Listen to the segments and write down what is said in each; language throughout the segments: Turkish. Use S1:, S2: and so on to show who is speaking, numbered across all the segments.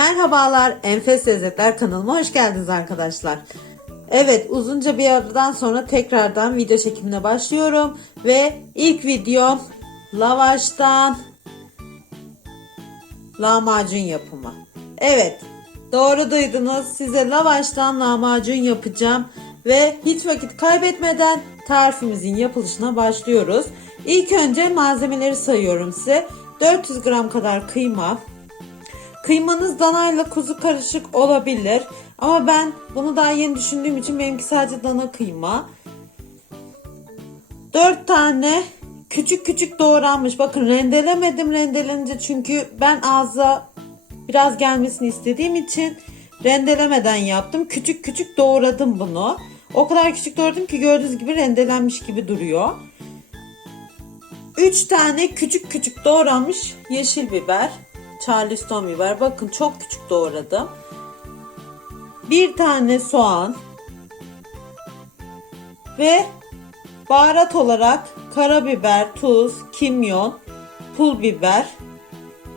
S1: Merhabalar, Enfes Lezzetler kanalıma hoş geldiniz arkadaşlar. Evet, uzunca bir aradan sonra tekrardan video çekimine başlıyorum. Ve ilk videom lavaştan lahmacun yapımı. Evet, doğru duydunuz. Size lavaştan lahmacun yapacağım. Ve hiç vakit kaybetmeden tarifimizin yapılışına başlıyoruz. İlk önce malzemeleri sayıyorum size. 400 gram kadar kıyma, Kıymanız danayla kuzu karışık olabilir. Ama ben bunu daha yeni düşündüğüm için benimki sadece dana kıyma. 4 tane küçük küçük doğranmış. Bakın rendelemedim rendelenince çünkü ben ağza biraz gelmesini istediğim için rendelemeden yaptım. Küçük küçük doğradım bunu. O kadar küçük doğradım ki gördüğünüz gibi rendelenmiş gibi duruyor. 3 tane küçük küçük doğranmış yeşil biber. Charleston biber. Bakın çok küçük doğradım. Bir tane soğan. Ve baharat olarak karabiber, tuz, kimyon, pul biber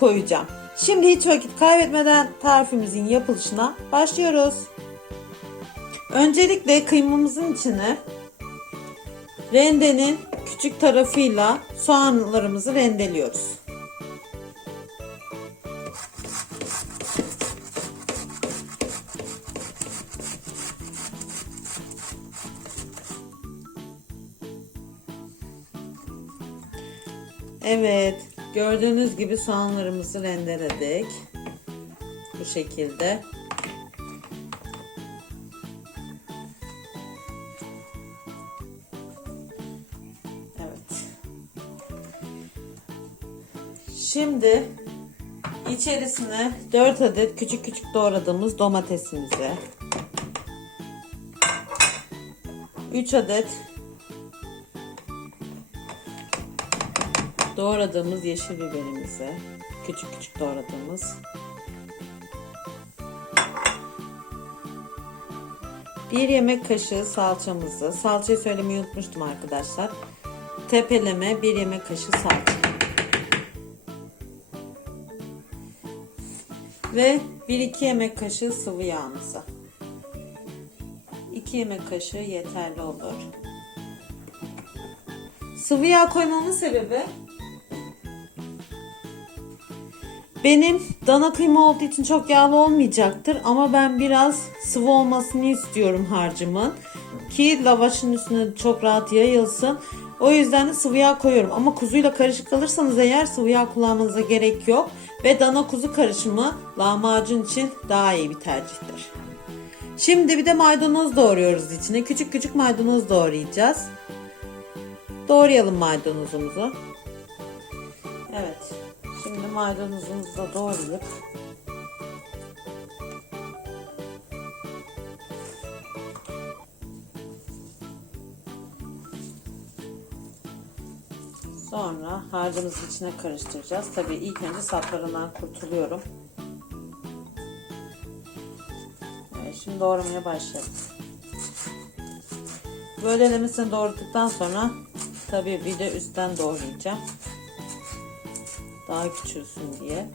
S1: koyacağım. Şimdi hiç vakit kaybetmeden tarifimizin yapılışına başlıyoruz. Öncelikle kıymamızın içine rendenin küçük tarafıyla soğanlarımızı rendeliyoruz. Evet, gördüğünüz gibi soğanlarımızı rendeledik. Bu şekilde. Evet. Şimdi içerisine 4 adet küçük küçük doğradığımız domatesimizi 3 adet doğradığımız yeşil biberimizi küçük küçük doğradığımız. Bir yemek kaşığı salçamızı salçayı söylemeyi unutmuştum arkadaşlar. Tepeleme bir yemek kaşığı salça. Ve 1-2 yemek kaşığı sıvı yağımızı. 2 yemek kaşığı yeterli olur. Sıvı yağ koymamın sebebi benim dana kıyma olduğu için çok yağlı olmayacaktır ama ben biraz sıvı olmasını istiyorum harcımın ki lavaşın üstüne çok rahat yayılsın. O yüzden de sıvı yağ koyuyorum ama kuzuyla karışık alırsanız eğer sıvı yağ kullanmanıza gerek yok ve dana kuzu karışımı lahmacun için daha iyi bir tercihtir. Şimdi bir de maydanoz doğruyoruz içine. Küçük küçük maydanoz doğrayacağız. Doğrayalım maydanozumuzu. Evet. Şimdi maydanozumuzu da doğrayıp Sonra harcımızın içine karıştıracağız. Tabii ilk önce saplarından kurtuluyorum. Evet, şimdi doğramaya başlayalım. Böylelemesini doğradıktan sonra tabii bir de üstten doğrayacağım. Daha küçülsün diye.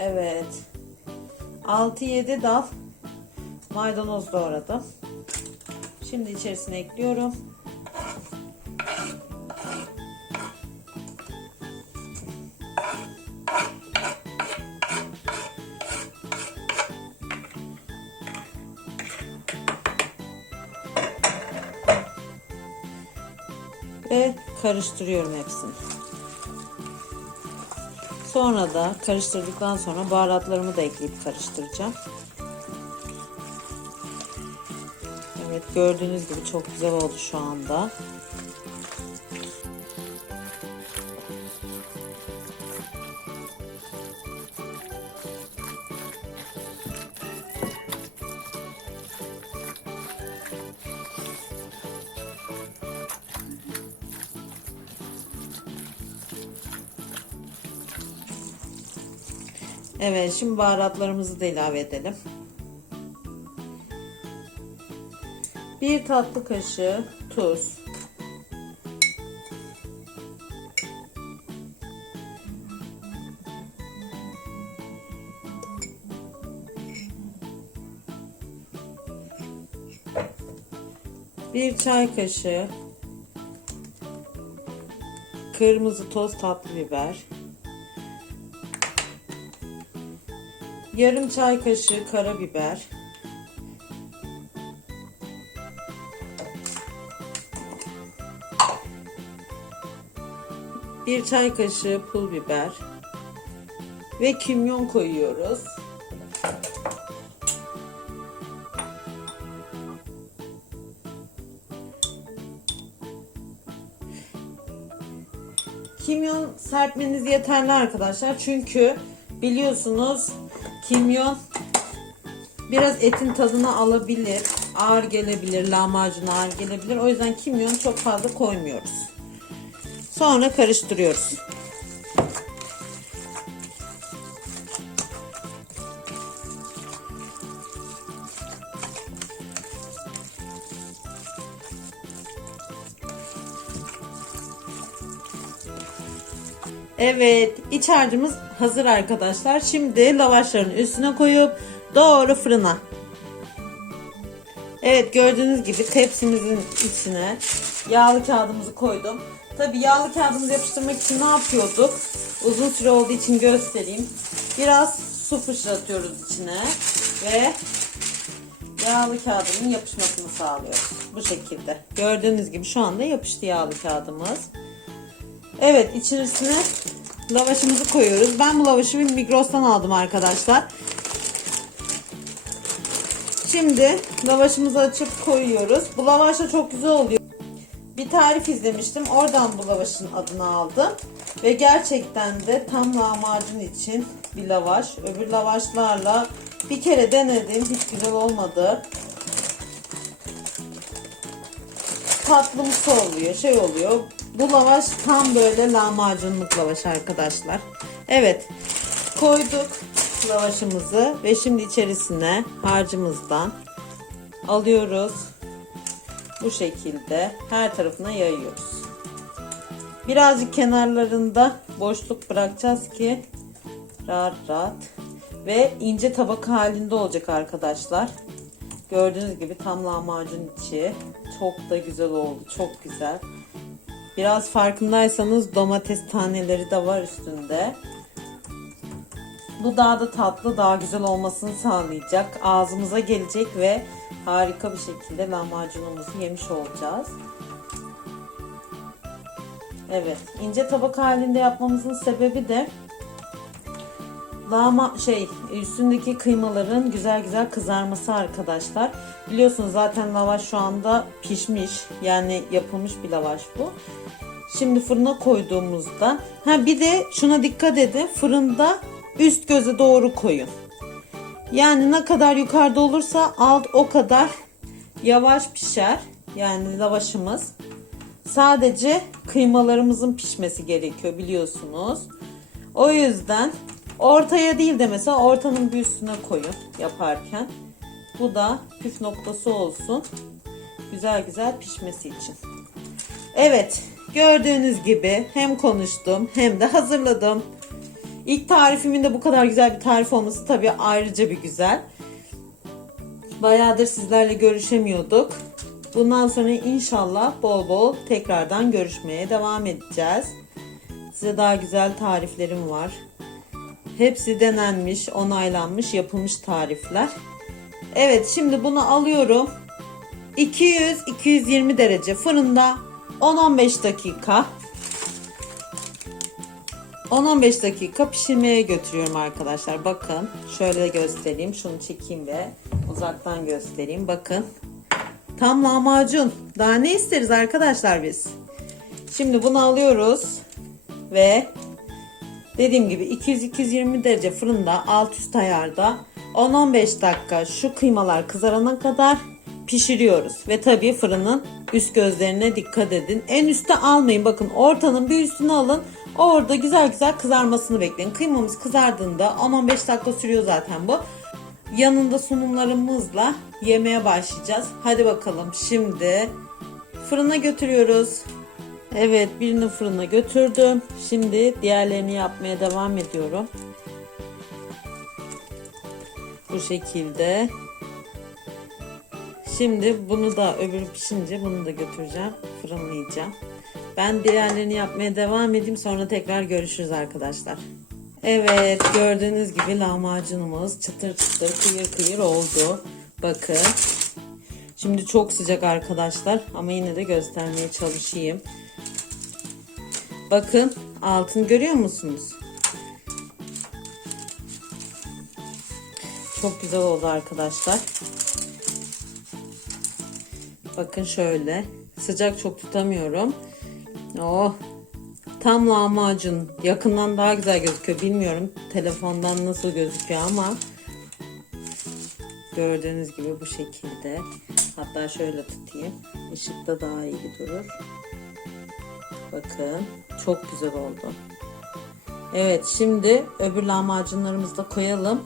S1: Evet. 6-7 dal maydanoz doğradım. Şimdi içerisine ekliyorum. Ve karıştırıyorum hepsini. Sonra da karıştırdıktan sonra baharatlarımı da ekleyip karıştıracağım. Evet gördüğünüz gibi çok güzel oldu şu anda. Evet şimdi baharatlarımızı da ilave edelim. Bir tatlı kaşığı tuz. Bir çay kaşığı kırmızı toz tatlı biber. Yarım çay kaşığı karabiber. Bir çay kaşığı pul biber ve kimyon koyuyoruz. Kimyon serpmeniz yeterli arkadaşlar. Çünkü biliyorsunuz kimyon biraz etin tadını alabilir. Ağır gelebilir. Lahmacun ağır gelebilir. O yüzden kimyon çok fazla koymuyoruz. Sonra karıştırıyoruz. Evet, iç harcımız hazır arkadaşlar. Şimdi lavaşların üstüne koyup doğru fırına. Evet gördüğünüz gibi tepsimizin içine yağlı kağıdımızı koydum. Tabi yağlı kağıdımızı yapıştırmak için ne yapıyorduk? Uzun süre olduğu için göstereyim. Biraz su fışlatıyoruz içine ve yağlı kağıdının yapışmasını sağlıyoruz. Bu şekilde. Gördüğünüz gibi şu anda yapıştı yağlı kağıdımız. Evet içerisine lavaşımızı koyuyoruz. Ben bu lavaşı bir Migros'tan aldım arkadaşlar. Şimdi lavaşımızı açıp koyuyoruz. Bu lavaş da çok güzel oluyor. Bir tarif izlemiştim. Oradan bu lavaşın adını aldım. Ve gerçekten de tam lahmacun için bir lavaş. Öbür lavaşlarla bir kere denedim. Hiç güzel olmadı. tatlımsı oluyor, şey oluyor. Bu lavaş tam böyle lahmacunluk lavaş arkadaşlar. Evet, koyduk lavaşımızı ve şimdi içerisine harcımızdan alıyoruz. Bu şekilde her tarafına yayıyoruz. Birazcık kenarlarında boşluk bırakacağız ki rahat rahat ve ince tabaka halinde olacak arkadaşlar. Gördüğünüz gibi tam lahmacun içi. Çok da güzel oldu. Çok güzel. Biraz farkındaysanız domates taneleri de var üstünde. Bu daha da tatlı, daha güzel olmasını sağlayacak. Ağzımıza gelecek ve harika bir şekilde lahmacunumuzu yemiş olacağız. Evet, ince tabak halinde yapmamızın sebebi de Lama şey üstündeki kıymaların güzel güzel kızarması arkadaşlar. Biliyorsunuz zaten lavaş şu anda pişmiş. Yani yapılmış bir lavaş bu. Şimdi fırına koyduğumuzda ha bir de şuna dikkat edin. Fırında üst göze doğru koyun. Yani ne kadar yukarıda olursa alt o kadar yavaş pişer. Yani lavaşımız. Sadece kıymalarımızın pişmesi gerekiyor biliyorsunuz. O yüzden Ortaya değil de mesela ortanın bir üstüne koyun yaparken. Bu da püf noktası olsun. Güzel güzel pişmesi için. Evet gördüğünüz gibi hem konuştum hem de hazırladım. İlk tarifimin de bu kadar güzel bir tarif olması tabii ayrıca bir güzel. Bayağıdır sizlerle görüşemiyorduk. Bundan sonra inşallah bol bol tekrardan görüşmeye devam edeceğiz. Size daha güzel tariflerim var. Hepsi denenmiş, onaylanmış, yapılmış tarifler. Evet şimdi bunu alıyorum. 200-220 derece fırında 10-15 dakika 10-15 dakika pişirmeye götürüyorum arkadaşlar. Bakın şöyle göstereyim. Şunu çekeyim ve uzaktan göstereyim. Bakın. Tam lahmacun. Daha ne isteriz arkadaşlar biz? Şimdi bunu alıyoruz ve Dediğim gibi 200-220 derece fırında alt üst ayarda 10-15 dakika şu kıymalar kızarana kadar pişiriyoruz. Ve tabii fırının üst gözlerine dikkat edin. En üstte almayın. Bakın ortanın bir üstüne alın. Orada güzel güzel kızarmasını bekleyin. Kıymamız kızardığında 10-15 dakika sürüyor zaten bu. Yanında sunumlarımızla yemeye başlayacağız. Hadi bakalım şimdi fırına götürüyoruz. Evet birini fırına götürdüm. Şimdi diğerlerini yapmaya devam ediyorum. Bu şekilde. Şimdi bunu da öbürü pişince bunu da götüreceğim. Fırınlayacağım. Ben diğerlerini yapmaya devam edeyim. Sonra tekrar görüşürüz arkadaşlar. Evet gördüğünüz gibi lahmacunumuz çıtır çıtır kıyır kıyır oldu. Bakın. Şimdi çok sıcak arkadaşlar ama yine de göstermeye çalışayım. Bakın altını görüyor musunuz? Çok güzel oldu arkadaşlar. Bakın şöyle. Sıcak çok tutamıyorum. Oh. Tam lahmacun. Yakından daha güzel gözüküyor. Bilmiyorum telefondan nasıl gözüküyor ama gördüğünüz gibi bu şekilde. Hatta şöyle tutayım. Işıkta daha iyi durur. Bakın çok güzel oldu. Evet şimdi öbür lahmacunlarımızı da koyalım.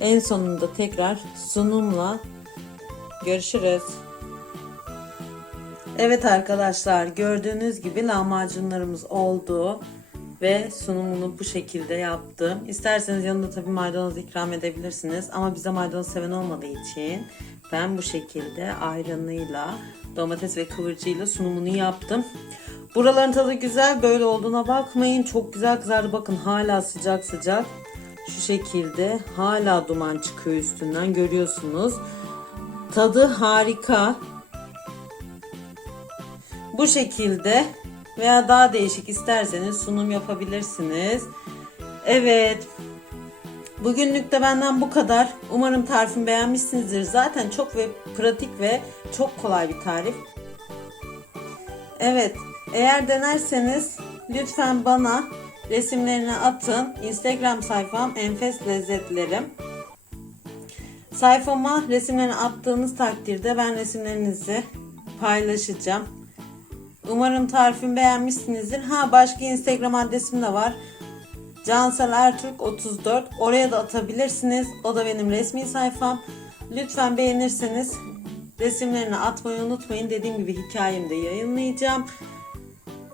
S1: En sonunda tekrar sunumla görüşürüz. Evet arkadaşlar gördüğünüz gibi lahmacunlarımız oldu ve sunumunu bu şekilde yaptım. İsterseniz yanında tabii maydanoz ikram edebilirsiniz ama bize maydanoz seven olmadığı için ben bu şekilde ayranıyla domates ve kıvırcıyla sunumunu yaptım. Buraların tadı güzel böyle olduğuna bakmayın çok güzel kızardı bakın hala sıcak sıcak şu şekilde hala duman çıkıyor üstünden görüyorsunuz. Tadı harika. Bu şekilde veya daha değişik isterseniz sunum yapabilirsiniz. Evet. Bugünlük de benden bu kadar. Umarım tarifimi beğenmişsinizdir. Zaten çok ve pratik ve çok kolay bir tarif. Evet. Eğer denerseniz lütfen bana resimlerini atın. Instagram sayfam Enfes Lezzetlerim. Sayfama resimlerini attığınız takdirde ben resimlerinizi paylaşacağım. Umarım tarifimi beğenmişsinizdir. Ha başka Instagram adresim de var. Cansel Ertürk 34. Oraya da atabilirsiniz. O da benim resmi sayfam. Lütfen beğenirseniz resimlerini atmayı unutmayın. Dediğim gibi hikayemi de yayınlayacağım.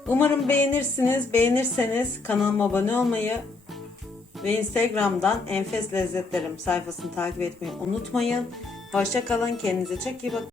S1: Umarım beğenirsiniz. Beğenirseniz kanalıma abone olmayı ve Instagram'dan Enfes Lezzetlerim sayfasını takip etmeyi unutmayın. Hoşçakalın. Kendinize çok iyi bakın.